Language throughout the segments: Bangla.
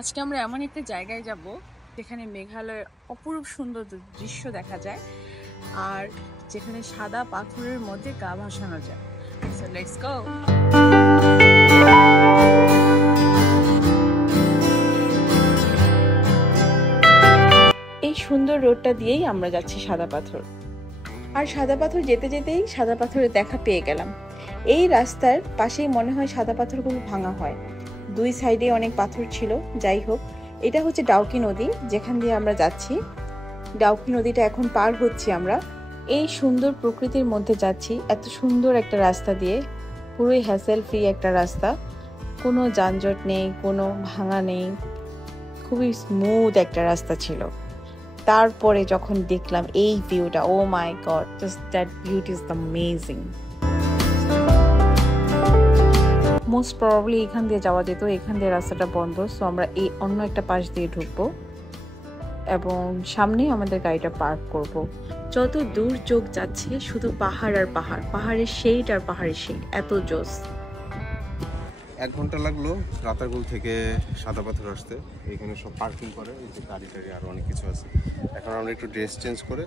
আজকে আমরা এমন একটা জায়গায় যাব যেখানে মেঘালয়ের অপরূপ সুন্দর দৃশ্য দেখা যায় আর যেখানে সাদা পাথরের মধ্যে গা ভাসানো যায়। So let's go. এই সুন্দর রোডটা দিয়েই আমরা যাচ্ছি সাদা পাথর। আর সাদা পাথর যেতে যেতেই সাদা পাথরের দেখা পেয়ে গেলাম। এই রাস্তার পাশেই মনে হয় সাদা পাথরগুলো ভাঙা হয়। দুই সাইডে অনেক পাথর ছিল। যাই হোক, এটা হচ্ছে ডাউকি নদী যেখান দিয়ে আমরা যাচ্ছি। ডাউকি নদীটা এখন পার হচ্ছি আমরা। এই সুন্দর প্রকৃতির মধ্যে যাচ্ছি, এত সুন্দর একটা রাস্তা দিয়ে, পুরোই হ্যাসেল ফ্রি একটা রাস্তা, কোনো যানজট নেই, কোনো ভাঙা নেই, খুবই স্মুথ একটা রাস্তা ছিল। তারপরে যখন দেখলাম এই ভিউটা, oh my God, just that beauty is amazing. Most probably এখান দিয়ে যাওয়া যেত, এখান দিয়ে রাস্তাটা বন্ধ, সো আমরা এই অন্য একটা পাশ দিয়ে ঢুকবো এবং সামনে আমাদের গাড়িটা পার্ক করব। যত দূর চোখ যাচ্ছে শুধু পাহাড় আর পাহাড়, পাহাড়ের শেড আর পাহাড়ের শেড, এত জোস। 1 ঘন্টা লাগলো রাতারগুল থেকে সাদা পাথর আসতে। এখানে সব পার্কিং করে, এই যে গাড়ি টাড়ি আরও অনেক কিছু আছে। এখন আমরা একটু ড্রেস চেঞ্জ করে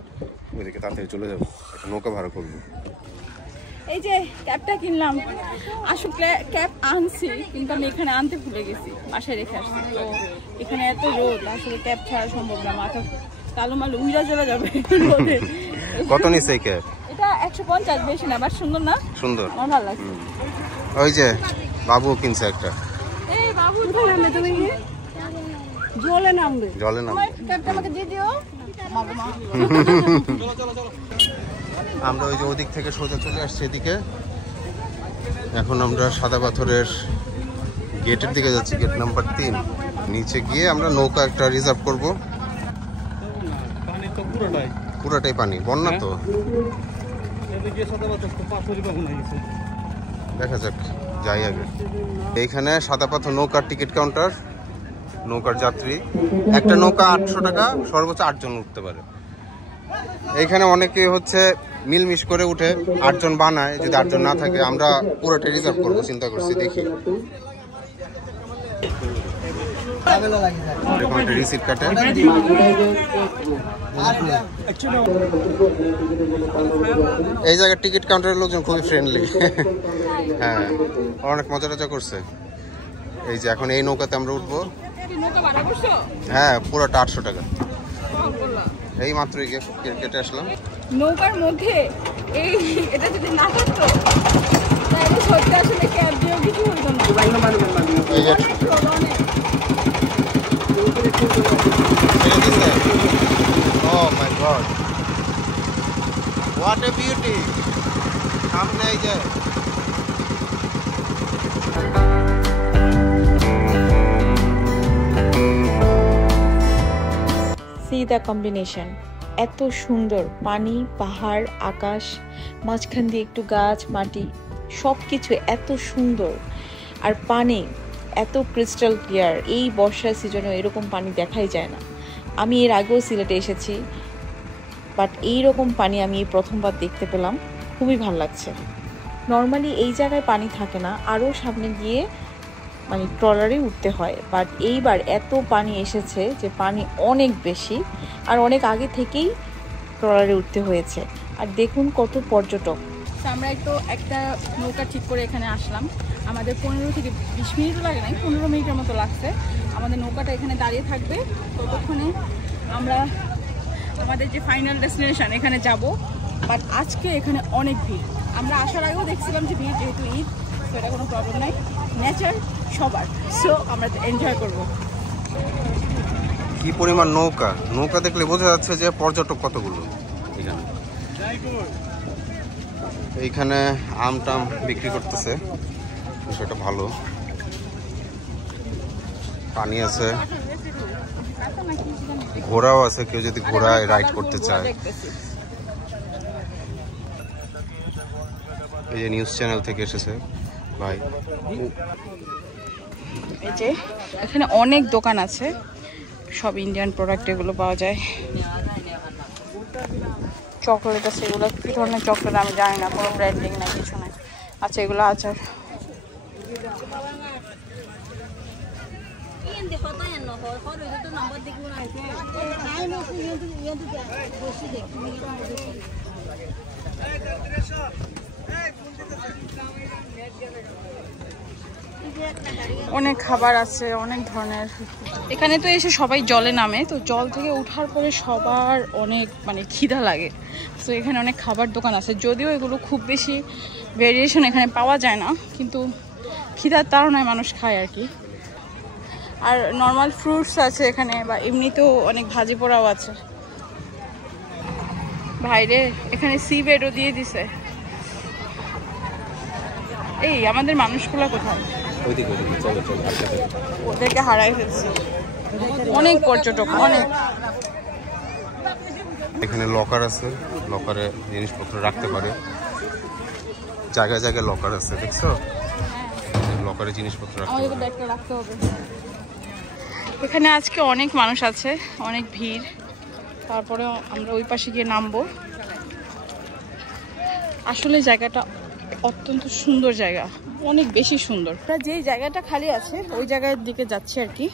ওইদিকে তাড়াতাড়ি চলে যাবো, একটা নৌকা ভাড়া করবো। এই যে ক্যাবটা কিনলাম, আসলে ক্যাব আনছি কিন্তু আমি এখানে আনতে ভুলে গেছি, বাসায় রেখে আসছি। তো এখানে এত রোদ, আসলে ক্যাব ছাড়া সম্ভব না, মাথা কালো মালো উইরা চলে যাবে রোদে। কত নিচ্ছে এই ক্যাব? এটা 150, বেশি না, বাট সুন্দর না? সুন্দর, আমার ভালো লাগছে। ওই যে বাবুও কিনছে একটা। এই বাবু নামবে, তুমি জলে নামবে, জলে নামবে। ক্যাবটা আমাকে দিয়ে দিও। আমরা ওই যে ওদিক থেকে সোজা চলে আসছি এদিকে। এখন আমরা সাদা পাথরের গেটের দিকে যাচ্ছি, গেট নাম্বার 3। নিচে গিয়ে আমরা নৌকা একটা রিজার্ভ করব। পুরাটাই পানি, বন্যা তো। দেখা যাক, যাই আগে। এইখানে সাদা পাথর নৌকার টিকিট কাউন্টার, নৌকার যাত্রী। একটা নৌকা 800 টাকা, সর্বোচ্চ 8 জন উঠতে পারে। এইখানে অনেকে হচ্ছে মিলমিশ করে উঠে 8 জন বানায়। যদি 8 জন না থাকে আমরা পুরোটা রিজার্ভ করবো চিন্তা করছি, দেখি। রিসিপ্ট কাটে। এই জায়গার টিকিট কাউন্টারের লোকজন খুবই ফ্রেন্ডলি। হ্যাঁ, অনেক মজা টজা করছে। এই যে এখন এই নৌকাতে আমরা উঠবো। হ্যাঁ, পুরোটা 800 টাকা। এই মাত্রই কেটে আসলাম। নৌকার মধ্যে এই এটা যদি না থাকতো তাহলে সত্যি আসলে ক্যাব দিয়েও কিছু হতো না। Oh my God! What a beauty! সামনে এই যে See the combination, এত সুন্দর পানি, পাহাড়, আকাশ, মাঝখান দিয়ে একটু গাছ, মাটি, সব কিছু এত সুন্দর। আর পানি এত ক্রিস্টাল ক্লিয়ার, এই বর্ষার সিজনে এরকম পানি দেখাই যায় না। আমি এর আগেও সিলেটে এসেছি, বাট এইরকম পানি আমি প্রথমবার দেখতে পেলাম, খুবই ভালো লাগছে। নর্মালি এই জায়গায় পানি থাকে না, আরও সামনে গিয়ে মানে ট্রলারে উঠতে হয়, বাট এইবার এত পানি এসেছে যে পানি অনেক বেশি, আর অনেক আগে থেকেই ট্রলারে উঠতে হয়েছে। আর দেখুন কত পর্যটক। আমরা একটু একটা নৌকা ঠিক করে এখানে আসলাম। আমাদের 15 থেকে 20 মিনিটও লাগে নাই, 15 মিনিটের মতো লাগছে। আমাদের নৌকাটা এখানে দাঁড়িয়ে থাকবে, ততক্ষণে আমরা আমাদের যে ফাইনাল ডেস্টিনেশন এখানে যাব। বাট আজকে এখানে অনেক ভিড়। আমরা আসার আগেও দেখছিলাম যে ভিড়, যেহেতু ঈদ, সেটা কোনো প্রবলেম নাই, নেচার সবার, সো আমরা এনজয় করব। কি পরিমাণ নৌকা! নৌকা দেখলে বোঝা যাচ্ছে যে পর্যটক কতগুলো এখানে। এইখানে আম টাম বিক্রি করতেছে, সেটা ভালো। পানি আছে, ঘোড়াও আছে, কেউ যদি ঘোড়ায় রাইড করতে চায়। এই যে নিউজ চ্যানেল থেকে এসেছে ভাই। এই যে এখানে অনেক দোকান আছে, সব ইন্ডিয়ান প্রোডাক্ট এগুলো পাওয়া যায়। চকলেট আছে, এগুলো কি ধরনের চকলেট আমি জানি না, কোনো ব্র্যান্ডিং না, কিছু নাই। আচ্ছা, এগুলো আচার। অনেক খাবার আছে, অনেক ধরনের। এখানে তো এসে সবাই জলে নামে, তো জল থেকে ওঠার পরে সবার অনেক মানে খিদা লাগে। তো এখানে অনেক খাবার দোকান আছে, যদিও এগুলো খুব বেশি ভেরিয়েশন এখানে পাওয়া যায় না, কিন্তু খিদার তাড়নায় মানুষ খায় আর কি। আর নর্মাল ফ্রুটস আছে এখানে, বা এমনিতেও অনেক ভাজি পোড়াও আছে। ভাইরে এখানে সি বেডও দিয়ে দিছে। এই আমাদের মানুষগুলা কোথায়? ওদেরকে হারাই ফেলছে, অনেক পর্যটক, অনেক। এখানে লকার আছে, লকারে জিনিসপত্র রাখতে পারে, জায়গায় জায়গায় লকার আছে, দেখছো? লকারে জিনিসপত্র রাখতে হবে। এখানে আজকে অনেক মানুষ আছে, অনেক ভিড়। তারপরে আমরা ওই পাশে গিয়ে নামবো। আসলে জায়গাটা অত্যন্ত সুন্দর জায়গা, অনেক বেশি সুন্দর। যে জায়গাটা খালি আছে ওই জায়গার দিকে যাচ্ছি আর কি।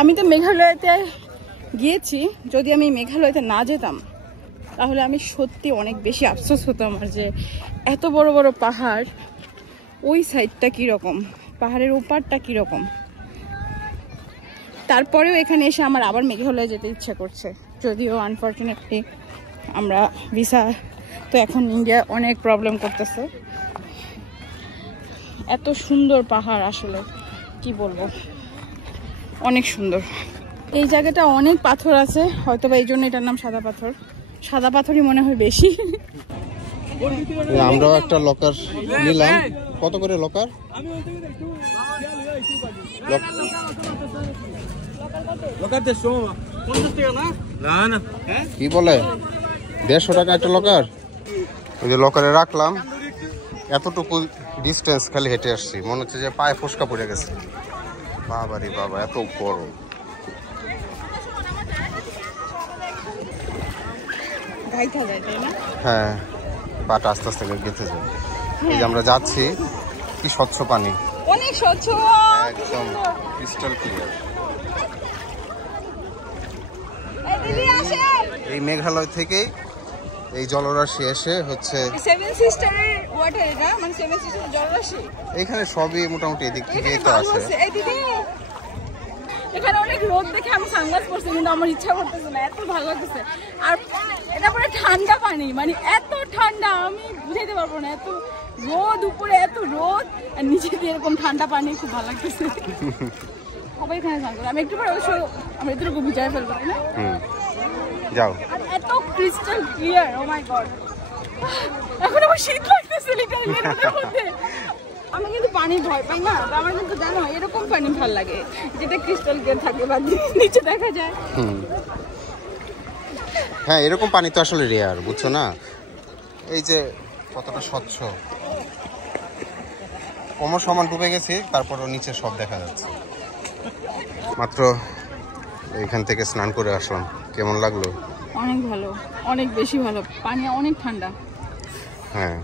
আমি তো মেঘালয়তে গিয়েছি, যদি আমি মেঘালয়তে না যেতাম তাহলে আমি সত্যি অনেক বেশি আফসোস হতাম। আর যে এত বড় বড় পাহাড়, ওই সাইডটা কীরকম, পাহাড়ের ওপারটা কীরকম। তারপরেও এখানে এসে আমার আবার মেঘালয় যেতে ইচ্ছা করছে, যদিও আনফর্চুনেটলি আমরা ভিসা তো এখন ইন্ডিয়া অনেক প্রবলেম করতেছে। এত সুন্দর পাহাড়, আসলে কি বলবো, অনেক সুন্দর। এই জায়গাটা অনেক পাথর আছে, হয়তো বা এই জন্য এটার নাম সাদা পাথর। সাদা পাথরই মনে হয় বেশি। আমরাও একটা লকার নিলাম। কত করে লকার? কি বলে 150 টাকা একটা লকার? ওই যে লকারে রাখলাম, এতটুকু ডিস্টেন্স খালি হেঁটে আসছি, মনে হচ্ছে যে পায়ে ফোসকা পড়ে গেছে। বাবা রে বাবা, এত বড়। হ্যাঁ, পাটা আস্তে আস্তে গেঁথে যায়। এই যে আমরা যাচ্ছি, কি স্বচ্ছ পানি, অনেক স্বচ্ছ, একদম ক্রিস্টাল ক্লিয়ার। এই মেঘালয় থেকেই এই জলরাশি এসে হচ্ছে এখানে সবই মোটামুটি এদিক থেকেই তো আসে। এখানে অনেক রোদ দেখে আমি সানগ্লাস পরছি, কিন্তু আমার ইচ্ছা করতেছে না, এত ভালো লাগতেছে। আর এটা পুরো ঠান্ডা পানি, মানে এত ঠান্ডা আমি বুঝাইতে পারবো না। এত রোদ, উপরে এত রোদ, আর নিচে দিয়ে এরকম ঠান্ডা পানি, খুব ভালো লাগতেছে। সবাই এখানে স্নান করে। আমি একটু পরে অবশ্য আমরা এতটুকু ভিজাই ফেলবো, তাই না? যাও। আর এত crystal clear, O my god. এখন আমার শীত লাগতেছে লিটারালি রোদের মধ্যে। আমি কিন্তু পানি ভয় পাই না, আমার কিন্তু জানো এরকম পানি ভালো লাগে, যেটা ক্রিস্টাল ক্লিয়ার থাকে বা নিচে দেখা যায়। হ্যাঁ, এরকম পানি তো আসলে রেয়ার, বুঝছো না? এই যে কতটা স্বচ্ছ, কোমর সমান ডুবে গেছি, তারপরও নিচে সব দেখা যাচ্ছে। মাত্র এখান থেকে স্নান করে আসলাম, কেমন লাগলো? অনেক ভালো, অনেক বেশি ভালো, পানি অনেক ঠান্ডা। হ্যাঁ,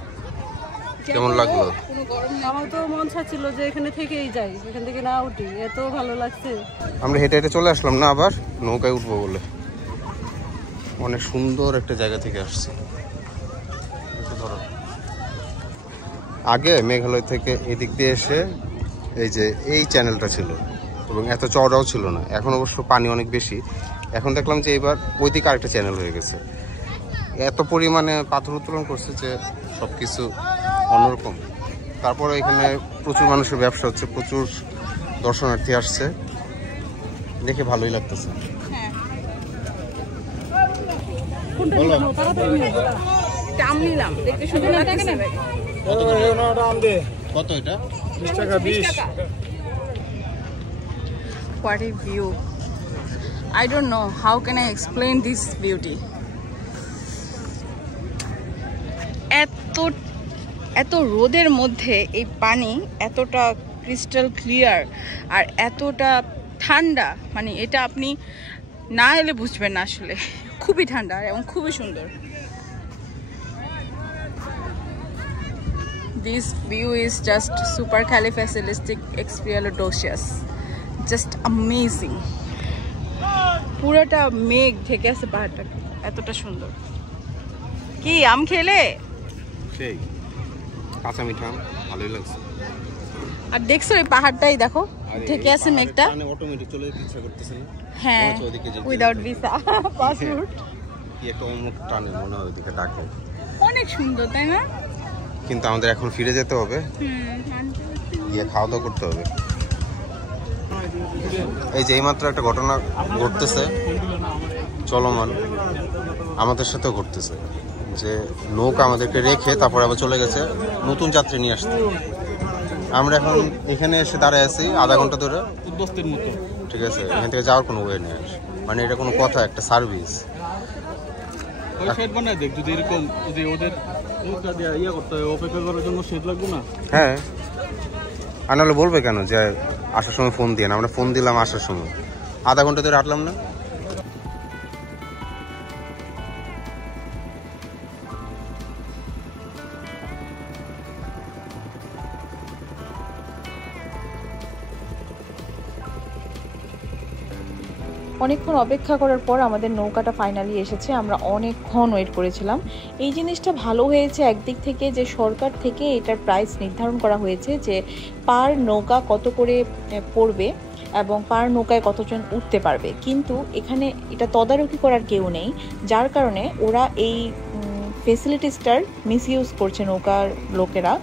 কেমন লাগলো? আমার তো মন চাচ্ছিল যে এখানে থেকেই যাই, এখান থেকে না উঠি, এত ভালো লাগছে। আমরা হেঁটে হেঁটে চলে আসলাম না আবার নৌকায় উঠবো বলে। অনেক সুন্দর একটা জায়গা থেকে আসছি। ধরো, আগে মেঘালয় থেকে এদিক দিয়ে এসে এই যে এই চ্যানেলটা ছিল, এবং এত চওড়াও ছিল না। এখন অবশ্য পানি অনেক বেশি। এখন দেখলাম যে এবার ওইদিকে আরেকটা চ্যানেল হয়ে গেছে। এত পরিমাণে পাথর উত্তোলন করছে যে সব কিছু অন্যরকম। তারপরে এখানে প্রচুর মানুষের ব্যবসা হচ্ছে, প্রচুর দর্শনার্থী আসছে, দেখে ভালোই লাগতেছে। কত এটা? 20 টাকা। 20 টাকা। What a view! I don't know how can I explain this beauty. এত রোদের মধ্যে এই পানি এতটা ক্রিস্টাল ক্লিয়ার আর এতটা ঠান্ডা, মানে এটা আপনি না এলে বুঝবেন না। আসলে খুবই ঠান্ডা এবং খুবই সুন্দর। This view is just supercalifragilisticexpialidocious. Just amazing. পুরোটা মেঘ ঢেকে আছে পাহাড়টা, এতটা সুন্দর। কি আম খেলে? সেই কাঁচা মিঠা আম, ভালোই লাগছে। আর দেখছো এই পাহাড়টাই দেখো ঢেকে আছে মেঘটা, অটোমেটিক চলে যেতে ইচ্ছা করতেছে না? হ্যাঁ, উইদাউট ভিসা পাসপোর্ট। কি একটা অমুক টানে মনে হয় ওইদিকে ডাকে। অনেক সুন্দর তাই না? কিন্তু আমাদের এখন ফিরে যেতে হবে, গিয়ে খাওয়া দাওয়া করতে হবে। এই যে এইমাত্র একটা ঘটনা ঘটতেছে, চলমান আমাদের সাথেও ঘটতেছে, যে নৌকা আমাদেরকে রেখে তারপর আবার চলে গেছে নতুন যাত্রী নিয়ে আসতে। আমরা এখন এখানে এসে দাঁড়ায় আছি আধা ঘন্টা ধরে, ঠিক আছে? এখান থেকে যাওয়ার কোনো ওয়ে নেই, মানে এটা কোনো কথা, একটা সার্ভিস। হ্যাঁ, আর নাহলে বলবে কেন যে আসার সময় ফোন দিয়ে না? আমরা ফোন দিলাম আসার সময়, আধা ঘন্টা ধরে হাঁটলাম না। অনেকক্ষণ অপেক্ষা করার পর আমাদের নৌকাটা ফাইনালি এসেছে। আমরা অনেকক্ষণ ওয়েট করেছিলাম। এই জিনিসটা ভালো হয়েছে একদিক থেকে যে সরকার থেকে এটার প্রাইস নির্ধারণ করা হয়েছে যে পার নৌকা কত করে পড়বে এবং পার নৌকায় কতজন উঠতে পারবে, কিন্তু এখানে এটা তদারকি করার কেউ নেই, যার কারণে ওরা এই ফেসিলিটিসটার মিসইউজ করছে নৌকার লোকেরা।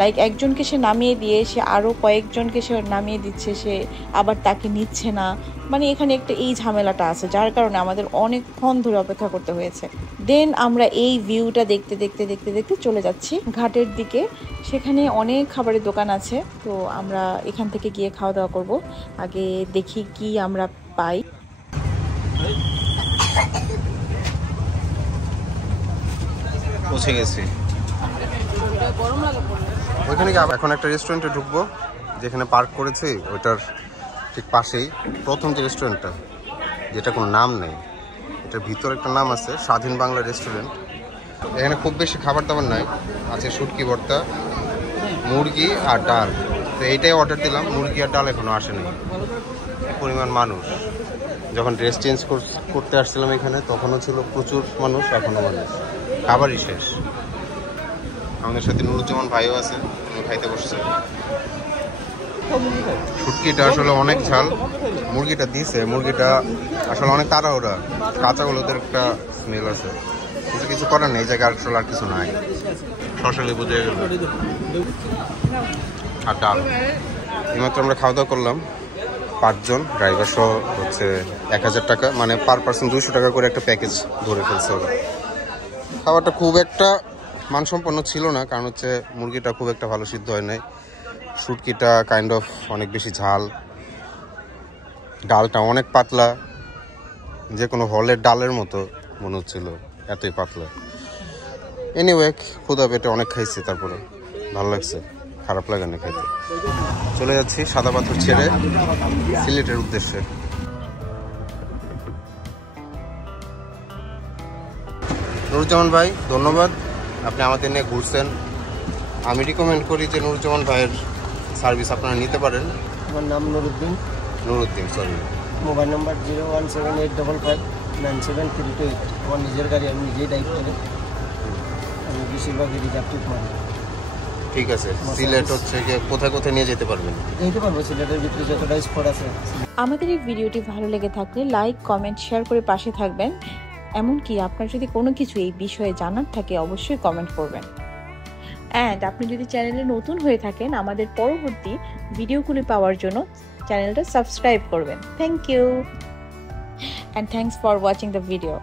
লাইক একজনকে সে নামিয়ে দিয়ে সে আরও কয়েকজনকে সে নামিয়ে দিচ্ছে, সে আবার তাকে নিচ্ছে না, মানে এখানে একটা এই ঝামেলাটা আছে, যার কারণে আমাদের অনেকক্ষণ ধরে অপেক্ষা করতে হয়েছে। দেন আমরা এই ভিউটা দেখতে দেখতে দেখতে দেখতে চলে যাচ্ছি ঘাটের দিকে। সেখানে অনেক খাবারের দোকান আছে, তো আমরা এখান থেকে গিয়ে খাওয়া দাওয়া করব। আগে দেখি কি আমরা পাই। পৌঁছে গেছি ওইখানে। এখন একটা রেস্টুরেন্টে ঢুকবো, যেখানে পার্ক করেছি ওইটার ঠিক পাশেই প্রথম যে রেস্টুরেন্টটা, যেটা কোনো নাম নেই, এটার ভিতরে একটা নাম আছে, স্বাধীন বাংলা রেস্টুরেন্ট। এখানে খুব বেশি খাবার দাবার নাই, আছে শুটকি ভর্তা, মুরগি আর ডাল। তো এইটাই অর্ডার দিলাম, মুরগি আর ডাল এখনো আসেনি। পরিমাণ মানুষ, যখন ড্রেস চেঞ্জ করতে আসছিলাম এখানে তখনও ছিল প্রচুর মানুষ, এখনও মানুষ, খাবারই শেষ। আমাদের সাথে নুরুজ্জামান ভাইও আছে, উনি খাইতে বসছে। শুটকিটা আসলে অনেক ঝাল, মুরগিটা দিয়েছে, মুরগিটা আসলে অনেক তাড়াহুড়া, কাঁচা হলুদের একটা স্মেল আছে, কিন্তু কিছু করার নেই, এই জায়গায় আসলে আর কিছু নাই। শসা লেবু দিয়ে গেল আর ডাল। এইমাত্র আমরা খাওয়া দাওয়া করলাম 5 জন, ড্রাইভার সহ হচ্ছে 1000 টাকা, মানে পার পার্সন 200 টাকা করে একটা প্যাকেজ ধরে ফেলছে ওরা। খাবারটা খুব একটা মানসম্পন্ন ছিল না, কারণ হচ্ছে মুরগিটা খুব একটা ভালো সিদ্ধ হয় নাই, শুটকিটা কাইন্ড অফ অনেক বেশি ঝাল, ডালটা অনেক পাতলা, যে কোনো হলের ডালের মতো মনে হচ্ছিল, এতই পাতলা। এনিওয়ে ক্ষুধা পেটে অনেক খাইছি, তারপরে ভালো লাগছে, খারাপ লাগে না খাইতে। চলে যাচ্ছি সাদা পাথর ছেড়ে সিলেটের উদ্দেশ্যে। নুরুজ্জামান ভাই ধন্যবাদ, আপনি আমাদের নিয়ে ঘুরছেন। আমি রিকমেন্ড করি যে নুরুজ্জামান ভাইয়ের সার্ভিস আপনারা নিতে পারেন। আমার নাম নুরুদ্দিন, সরি। Mobile number 01785597328। আমার নিজের গাড়ি, আমি নিজেই দায়িত্ব নিই, আমি বেশিরভাগই রিজার্ভ ট্রিপ মারি। ঠিক আছে, সিলেট হচ্ছে কোথায় কোথায় নিয়ে যেতে পারবেন? যেতে পারবো, সিলেটের ভিতরে যতটা স্পট আছে। আমাদের এই ভিডিওটি ভালো লেগে থাকলে লাইক, কমেন্ট, শেয়ার করে পাশে থাকবেন। এমনকি আপনার যদি কোনো কিছু এই বিষয়ে জানার থাকে অবশ্যই কমেন্ট করবেন। অ্যান্ড আপনি যদি চ্যানেলে নতুন হয়ে থাকেন, আমাদের পরবর্তী ভিডিওগুলি পাওয়ার জন্য চ্যানেলটা সাবস্ক্রাইব করবেন। Thank you and thanks for watching the video.